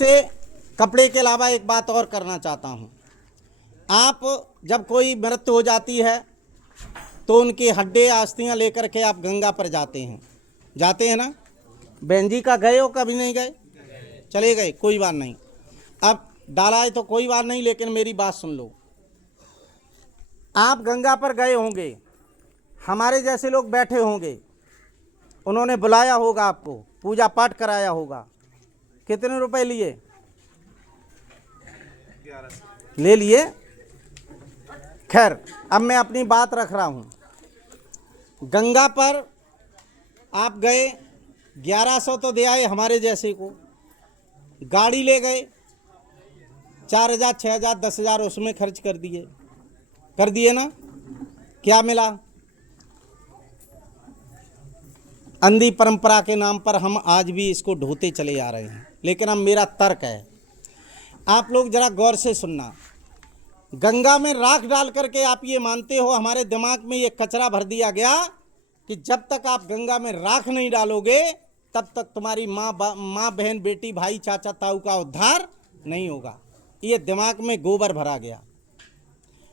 आपसे कपड़े के अलावा एक बात और करना चाहता हूँ। आप जब कोई मृत्यु हो जाती है तो उनके हड्डे अस्थियाँ लेकर के आप गंगा पर जाते हैं ना। बहन जी का गए हो, कभी नहीं गए? चले गए, कोई बात नहीं। अब डाला है तो कोई बात नहीं, लेकिन मेरी बात सुन लो। आप गंगा पर गए होंगे, हमारे जैसे लोग बैठे होंगे, उन्होंने बुलाया होगा आपको, पूजा पाठ कराया होगा। कितने रुपए लिए? ले लिए। खैर, अब मैं अपनी बात रख रहा हूँ। गंगा पर आप गए, 1100 तो दे आए हमारे जैसे को। गाड़ी ले गए, 4000, 6000, 10,000 उसमें खर्च कर दिए ना। क्या मिला? अंधी परंपरा के नाम पर हम आज भी इसको ढोते चले आ रहे हैं। लेकिन अब मेरा तर्क है, आप लोग जरा गौर से सुनना। गंगा में राख डाल करके आप ये मानते हो, हमारे दिमाग में ये कचरा भर दिया गया कि जब तक आप गंगा में राख नहीं डालोगे तब तक तुम्हारी माँ बहन, बेटी, भाई, चाचा, ताऊ का उद्धार नहीं होगा। ये दिमाग में गोबर भरा गया।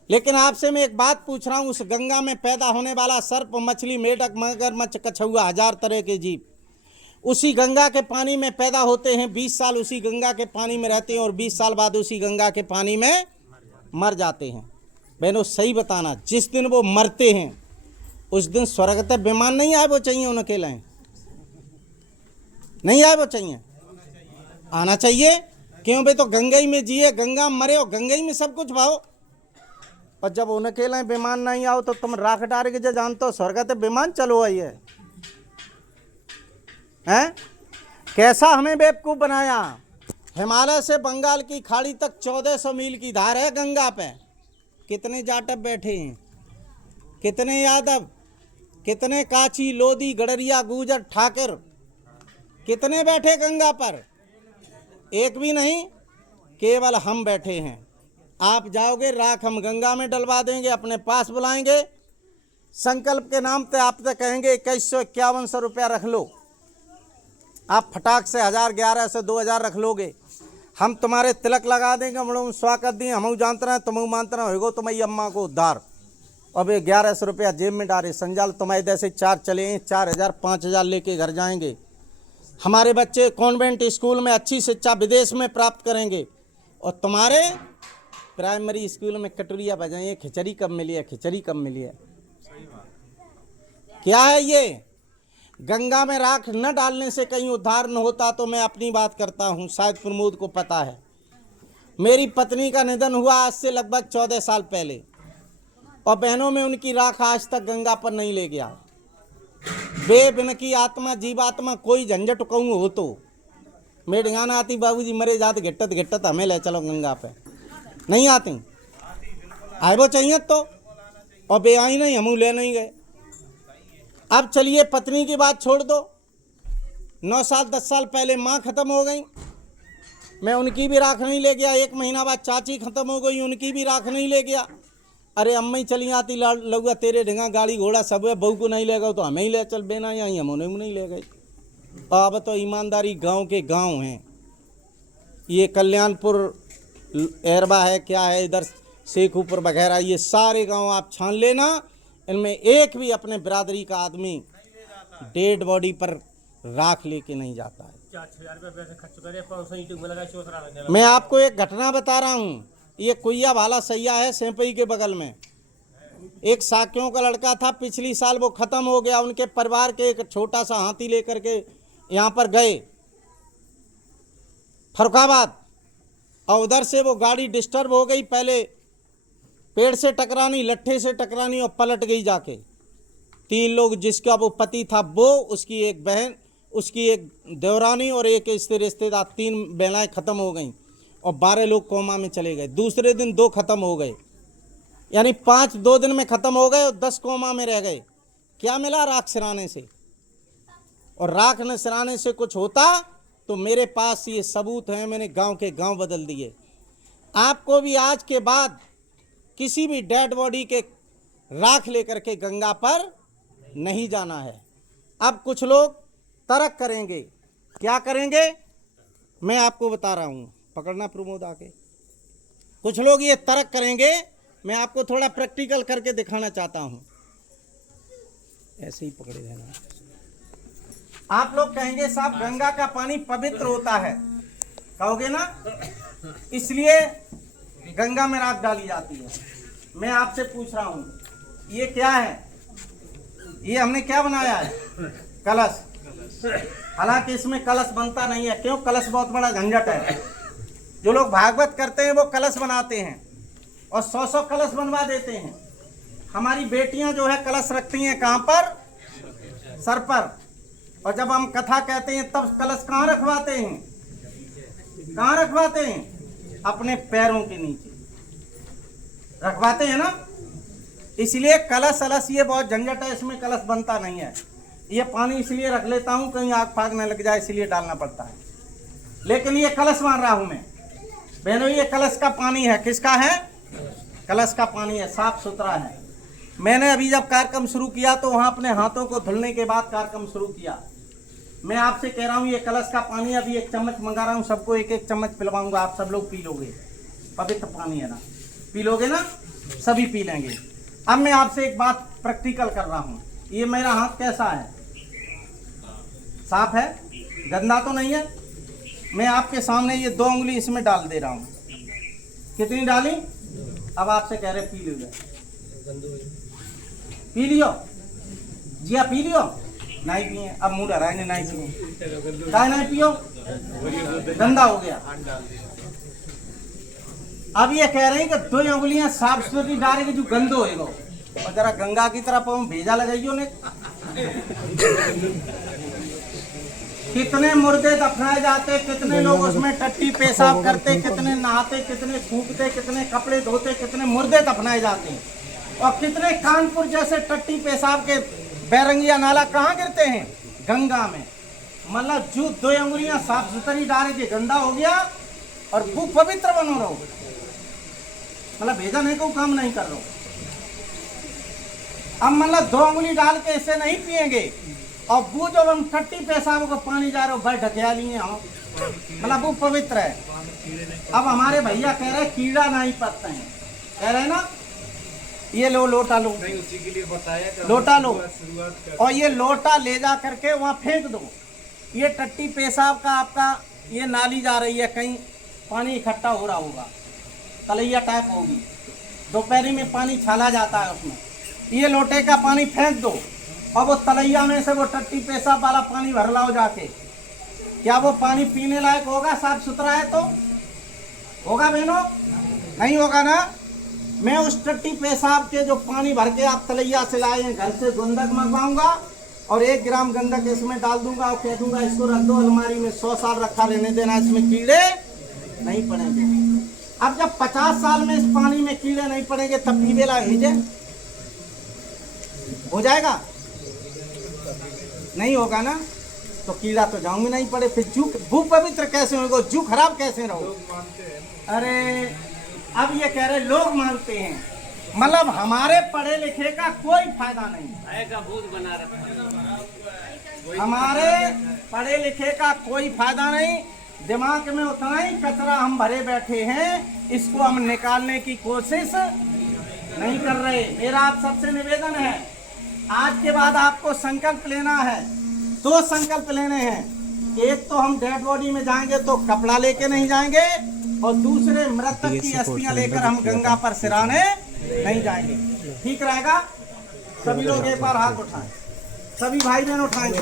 लेकिन आपसे मैं एक बात पूछ रहा हूँ, उस गंगा में पैदा होने वाला सर्प, मछली, मेढक, मगरमच्छ, कछुआ, 1000 तरह के जीव उसी गंगा के पानी में पैदा होते हैं, 20 साल उसी गंगा के पानी में रहते हैं और 20 साल बाद उसी गंगा के पानी में मर जाते हैं। बहनों सही बताना, जिस दिन वो मरते हैं उस दिन स्वर्ग तक विमान नहीं आए वो चाहिए, उन अकेले नहीं आए वो चाहिए, आना चाहिए। क्यों भाई? तो गंगा ही में जिए, गंगा में मरे हो, गंगा ही में सब कुछ भाओ। और जब उन अकेले विमान नहीं आओ तो तुम राख डाल के जो जानते हो स्वर्ग तक विमान चलो आइए हैं। कैसा हमें बेवकूफ़ बनाया। हिमालय से बंगाल की खाड़ी तक 1400 मील की धार है गंगा पे। कितने जाटव बैठे हैं, कितने यादव, कितने काची, लोधी, गडरिया, गुजर, ठाकुर, कितने बैठे गंगा पर? एक भी नहीं, केवल हम बैठे हैं। आप जाओगे, राख हम गंगा में डलवा देंगे, अपने पास बुलाएंगे, संकल्प के नाम पे आपसे कहेंगे 2151 रुपया रख लो। आप फटाक से 1000, 1100, 2000 रख लोगे, हम तुम्हारे तिलक लगा देंगे, हम लोग स्वागत दिए, हम जानते रहे, तुम मानते रहे होगो तुम्हारी अम्मा को उद्धार। अब ये 1100 रुपया जेब में डाले, संजाल तुम्हारे जैसे 4 चले हैं, 4000, 5000 लेके घर जाएंगे। हमारे बच्चे कॉन्वेंट स्कूल में अच्छी शिक्षा विदेश में प्राप्त करेंगे और तुम्हारे प्राइमरी स्कूल में कटोरिया बजाइए, खिचड़ी कब मिली है, खिचड़ी कब मिली है। क्या है ये? गंगा में राख न डालने से कहीं उद्धार न होता तो मैं अपनी बात करता हूँ, शायद प्रमोद को पता है। मेरी पत्नी का निधन हुआ आज से लगभग 14 साल पहले और बहनों में उनकी राख आज तक गंगा पर नहीं ले गया। बेबिन की आत्मा, जीवात्मा कोई झंझट कहूँ हो तो मेरे गाना आती, बाबूजी मरे जाते घिट्टत घिट्टत हमें ले चलो गंगा पे, नहीं आती। आए वो चाहिए तो, और बे आई नहीं, हम ले नहीं गए। अब चलिए पत्नी की बात छोड़ दो, 9 साल 10 साल पहले माँ खत्म हो गई, मैं उनकी भी राख नहीं ले गया। 1 महीना बाद चाची खत्म हो गई, उनकी भी राख नहीं ले गया। अरे अम्मा ही चली आती, लगुआ तेरे ढंगा गाड़ी घोड़ा सब है, बहू को नहीं ले गए तो हमें ही ले चल, बेना यहाँ हम उन्हें नहीं ले गए। अब तो ईमानदारी गांव के गांव हैं, ये कल्याणपुर एरबा है, क्या है इधर शेखुपुर वगैरह, ये सारे गांव आप छान लेना, इनमें एक भी अपने बिरादरी का आदमी डेड बॉडी पर राख लेके नहीं जाता है। मैं आपको एक घटना बता रहा हूँ, ये कुइया भाला सैया है सेंपई के बगल में, एक साक्यों का लड़का था, पिछली साल वो खत्म हो गया। उनके परिवार के एक छोटा सा हाथी लेकर के यहाँ पर गए फरुखाबाद, और उधर से वो गाड़ी डिस्टर्ब हो गई, पहले पेड़ से टकरानी, लट्ठे से टकरानी और पलट गई जाके। 3 लोग, जिसका वो पति था वो, उसकी एक बहन, उसकी एक देवरानी और एक इसके रिश्तेदार, 3 बहनाएं खत्म हो गई और 12 लोग कोमा में चले गए। दूसरे दिन 2 खत्म हो गए, यानी 5 2 दिन में खत्म हो गए और 10 कोमा में रह गए। क्या मिला? राख सिराने से। और राख न सिराने से कुछ होता तो मेरे पास ये सबूत हैं, मैंने गांव के गांव बदल दिए। आपको भी आज के बाद किसी भी डेड बॉडी के राख लेकर के गंगा पर नहीं जाना है। अब कुछ लोग तर्क करेंगे, क्या करेंगे? मैं आपको बता रहा हूँ, पकड़ना प्रमोद आके। कुछ लोग ये तर्क करेंगे, मैं आपको थोड़ा प्रैक्टिकल करके दिखाना चाहता हूँ। ऐसे ही पकड़े रहना। आप लोग कहेंगे साहब गंगा का पानी पवित्र होता है, कहोगे ना, इसलिए गंगा में राख डाली जाती है। मैं आपसे पूछ रहा हूँ, ये क्या है? ये हमने क्या बनाया है? कलश। हालांकि इसमें कलश बनता नहीं है। क्यों? कलश बहुत बड़ा झंझट है। जो लोग भागवत करते हैं वो कलश बनाते हैं और 100-100 कलश बनवा देते हैं। हमारी बेटियां जो है कलश रखती हैं कहाँ पर? सर पर। और जब हम कथा कहते हैं तब कलश कहाँ रखवाते हैं? कहाँ रखवाते हैं? अपने पैरों के नीचे रखवाते हैं ना। इसलिए कलश अलस ये बहुत झंझट है, इसमें कलश बनता नहीं है। ये पानी इसलिए रख लेता हूँ कहीं आग फाग न लग जाए, इसलिए डालना पड़ता है। लेकिन ये कलश मान रहा हूँ मैं बहनों, ये कलश का पानी है। किसका है? कलश का पानी है, साफ सुथरा है। मैंने अभी जब कार्यक्रम शुरू किया तो वहाँ अपने हाथों को धुलने के बाद कार्यक्रम शुरू किया। मैं आपसे कह रहा हूँ ये कलश का पानी अभी 1 चम्मच मंगा रहा हूँ, सबको 1-1 चम्मच पिलवाऊंगा, आप सब लोग पी लोगे। पवित्र पानी है ना, पी लोगे ना, सभी पी लेंगे। अब मैं आपसे एक बात प्रैक्टिकल कर रहा हूँ। ये मेरा हाथ कैसा है? साफ है, गंदा तो नहीं है। मैं आपके सामने ये 2 उंगली इसमें डाल दे रहा हूँ। कितनी डाली? अब आपसे कह रहे पी लो। पी लियो जी, आप पी लियो। नहीं पिए, अब मुंह डराएंगे, नहीं पिए। क्या नहीं पियो? गंदा हो गया। अब ये कह रहे हैं कि 2 उंगलियां साफ सुथरी डालेंगे जो गंदो होएगा। और जरा गंगा की तरफ हम भेजा लगाइयो ने। कितने मुर्दे दफनाए जाते, कितने लोग उसमें टट्टी पेशाब करते, कितने नहाते, कितने फूकते, कितने कपड़े धोते, कितने मुर्दे दफनाए जाते हैं। और कितने कानपुर जैसे टट्टी पेशाब के बैरंगिया नाला कहाँ गिरते हैं? गंगा में। मतलब जो 2 उंगलियां साफ सुथरी डालेंगे गंदा हो गया और वो पवित्र बनो रहो। मतलब भेजा नहीं को काम नहीं कर रहा। अब मतलब 2 उंगली डाल के इसे नहीं पिएंगे और वो जब हम टट्टी पेशाब को पानी जा रहे हो भाई ढकिया लिए हम, मतलब वो पवित्र है। अब हमारे भैया कह रहे कीड़ा नहीं पड़ते हैं, कह रहे ना। ये लो लोटा लो, नहीं उसी के लिए बताया, लोटा लो और ये लोटा ले जा करके वहाँ फेंक दो। ये टट्टी पेशाब का आपका ये नाली जा रही है, कहीं पानी इकट्ठा हो रहा होगा, तलैया टाइप होगी, दोपहरी में पानी छाला जाता है उसमें। ये लोटे का पानी फेंक दो और वो तलैया में से वो टट्टी पेशाब वाला पानी भर लाओ जाके। क्या वो पानी पीने लायक होगा? साफ सुथरा है तो होगा बहनों? नहीं होगा ना। मैं उस टट्टी पेशाब के जो पानी भर के आप तलैया से लाए हैं घर से गंधक मंगवाऊंगा और 1 ग्राम गंधक इसमें डाल दूंगा और कह दूंगा इसको रख दो अलमारी में, 100 साल रखा रहने देना, इसमें कीड़े नहीं पड़ेंगे। अब जब 50 साल में इस पानी में कीड़े नहीं पड़ेंगे तब पीवे लायक हो जाएगा? नहीं होगा ना। तो कीड़ा तो जाऊंगे नहीं पड़े, फिर जू भू पवित्र कैसे होगा? जू खराब कैसे रहो? अरे अब ये कह रहे लोग मानते हैं, मतलब हमारे पढ़े लिखे का कोई फायदा नहीं, भूत बना रखा। हमारे पढ़े लिखे का कोई फायदा नहीं। दिमाग में उतना ही कचरा हम भरे बैठे हैं, इसको हम निकालने की कोशिश नहीं कर रहे। मेरा आप सबसे निवेदन है, आज के बाद आपको संकल्प लेना है। 2 संकल्प लेने हैं। एक तो हम डेड बॉडी में जाएंगे तो कपड़ा लेके नहीं जाएंगे और दूसरे मृतक की अस्थियां लेकर हम गंगा पर सिराने नहीं जाएंगे। ठीक रहेगा? सभी लोग एक बार हाथ उठाएं, सभी भाई बहन उठाएंगे।